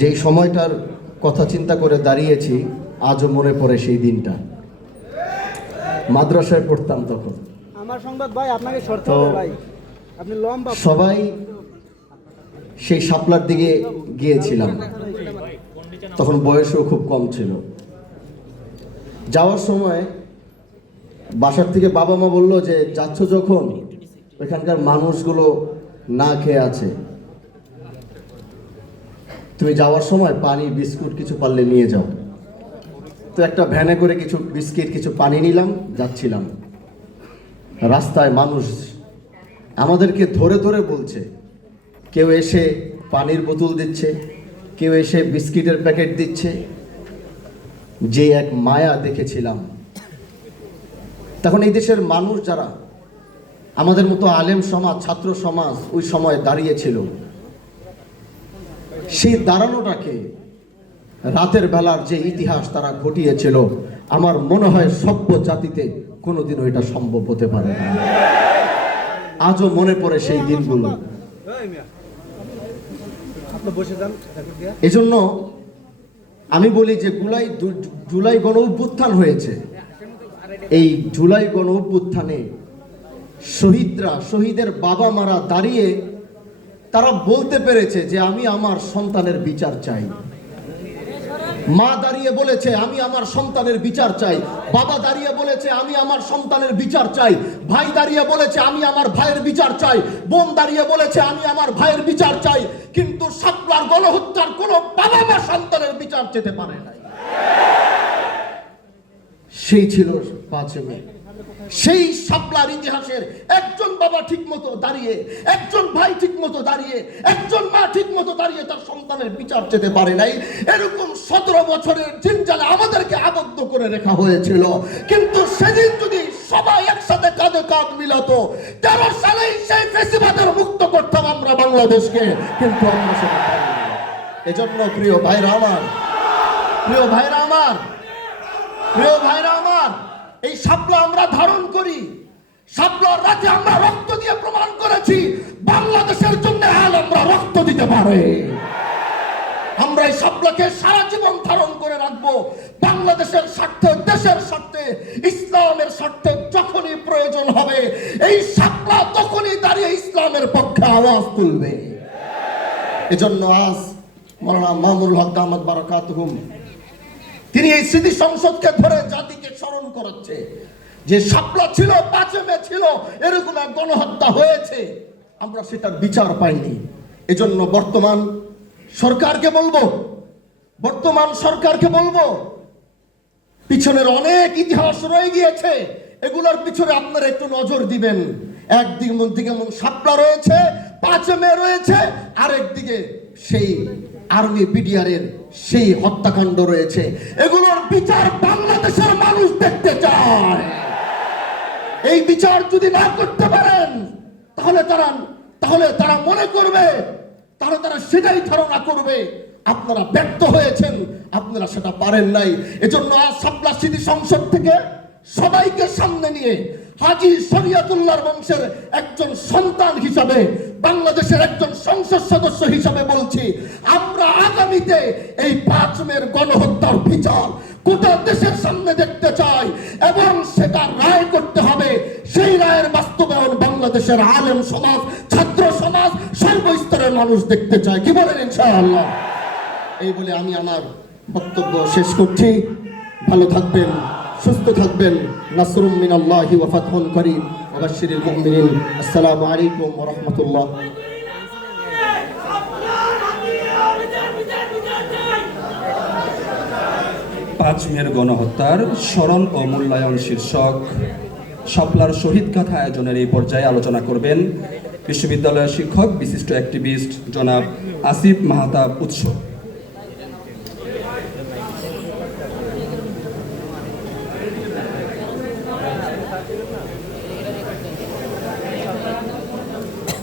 যেই সময়টার কথা চিন্তা করে দাঁড়িয়েছি, আজও মনে পড়ে সেই দিনটা। মাদ্রাসায় পড়তাম তখন। আমার সংবাদ ভাই, আপনাকে শর্ত হবে ভাই, আপনি লম্বা। সবাই সেই শাপলার দিকে গিয়েছিলাম, তখন বয়সও খুব কম ছিল। যাওয়ার সময় বাসার থেকে বাবা মা বললো যে যাচ্ছ যখন, ওইখানকার মানুষগুলো না খেয়ে আছে, তুমি যাওয়ার সময় পানি বিস্কুট কিছু পারলে নিয়ে যাও। তো একটা ভ্যানে করে কিছু বিস্কিট কিছু পানি নিলাম, যাচ্ছিলাম। রাস্তায় মানুষ আমাদেরকে ধরে ধরে বলছে, কেউ এসে পানির বোতল দিচ্ছে, কেউ এসে বিস্কিটের প্যাকেট দিচ্ছে। যে এক মায়া দেখেছিলাম। তখন এই দেশের মানুষ যারা আমাদের মতো আলেম সমাজ, ছাত্র সমাজ ওই সময় দাঁড়িয়েছিল, সেই দাঁড়ানোটাকে, রাতের বেলার যে ইতিহাস তারা ঘটিয়েছিল, আমার মনে হয় সভ্য জাতিতে কোনোদিনও এটা সম্ভব হতে পারে না। আজও মনে পড়ে সেই দিনগুলো। এজন্য আমি বলি যে জুলাই গণ অভ্যুত্থান হয়েছে। এই জুলাই গণ অভ্যুত্থানে শহীদের বাবা মারা দাঁড়িয়ে তারা বলতে পেরেছে যে আমি আমার সন্তানের বিচার চাই। মা দাঁড়িয়ে বলেছে আমি আমার সন্তানের বিচার চাই, বাবা দাঁড়িয়ে বলেছে আমি আমার সন্তানের বিচার চাই, ভাই দাঁড়িয়ে বলেছে আমি আমার ভাইয়ের বিচার চাই, বোন দাঁড়িয়ে বলেছে আমি আমার ভাইয়ের বিচার চাই। কিন্তু শাপলার গণহত্যার কোনো বাবা মা সন্তানের বিচার চেতে পারে নাই। সেই ছিল 5 মে। সেই শাপলার ইতিহাসের একজন বাবা ঠিক মতো দাঁড়িয়ে, একজন ভাই ঠিক মতো দাঁড়িয়ে, একজন মা ঠিক মতো দাঁড়িয়ে তার সন্তানের বিচার চেতে পারে নাই। এরকম 17 বছরের জিনজালে আমাদেরকে আবদ্ধ করে রাখা হয়েছিল। কিন্তু সেদিন যদি সবাই একসাথে কাঁধে কাঁধ মিলাতো, 13 সালেই সেই ফেসিবাদের মুক্ত করতাম আমরা বাংলাদেশকে। কিন্তু আমরা সেটা পারিনি। এজন্য প্রিয় ভাইরা আমার, প্রিয় ভাইরা আমার, প্রিয় ভাইরা আমার, এই শাপলা আমরা ধারণ করি। শাপলার রাতে আমরা রক্ত দিয়ে প্রমাণ করেছি বাংলাদেশের জন্য আমরা রক্ত দিতে পারে। আমরা এই শাপলাকে সারা জীবন ধারণ করে রাখবো। বাংলাদেশের স্বার্থে, দেশের স্বার্থে, ইসলামের স্বার্থে যখনই প্রয়োজন হবে, এই শাপলা তখনই দাঁড়িয়ে ইসলামের পক্ষে আওয়াজ তুলবে। এজন্য আজ মাওলানা মামুনুল হক দামাত বারাকাতুহুম তিনি এই স্মৃতি সংসদকে ধরে জাতিকে স্মরণ করাচ্ছে যে শাপলা ছিল, 5 মে ছিল, এরকম এক গণহত্যা হয়েছে, আমরা সেটার বিচার পাইনি। এজন্য বর্তমান সরকারকে বলবো, পিছনের অনেক ইতিহাস রয়ে গিয়েছে, এগুলোর পিছনে আপনারা একটু নজর দিবেন। একদিকে শাপলা রয়েছে, 5 মে রয়েছে, আরেকদিকে সেই আর্মি বিডিআরের সেই হত্যাকাণ্ড রয়েছে। এগুলোর বিচার বাংলাদেশের মানুষ দেখতে চায়। এই বিচার যদি না করতে পারেন, তাহলে তারা মনে করবে, তারা সেটাই ধারণা করবে আপনারা ব্যর্থ হয়েছেন, আপনারা সেটা পারেন নাই। এজন্য আজ শাপলা স্মৃতি সংসদ থেকে সবাইকে সামনে নিয়ে হাজী শরিয়তুল্লাহর বংশের একজন সন্তান হিসাবে, বাংলাদেশের একজন সংসদ সদস্য হিসাবে বলছি, আমরা আগামীতে এই 5 মের গণহত্যার বিচার গোটা দেশের সামনে দেখতে চাই এবং সেটা রায় করতে হবে। সেই রায়ের বাস্তবায়ন বাংলাদেশের আলেম সমাজ, ছাত্র সমাজ, সর্বস্তরের মানুষ দেখতে চায়। কি বলেন ইনশাআল্লাহ? এই বলে আমি আমার বক্তব্য শেষ করছি। ভালো থাকবেন, সুস্থ থাকবেন। নাসরুম মিনাল্লাহি ওয়া ফাতহুন করিম ওয়া বাশশিরিল মুমিনিন। আসসালামু আলাইকুম ওয়া রাহমাতুল্লাহ। 5 মের গণহত্যার স্মরণ ও মূল্যায়ন শীর্ষক শাপলার শহীদ গাথা আয়োজনের এই পর্যায়ে আলোচনা করবেন বিশ্ববিদ্যালয়ের শিক্ষক, বিশিষ্ট অ্যাক্টিভিস্ট জনাব আসিফ মাহতাব উৎস।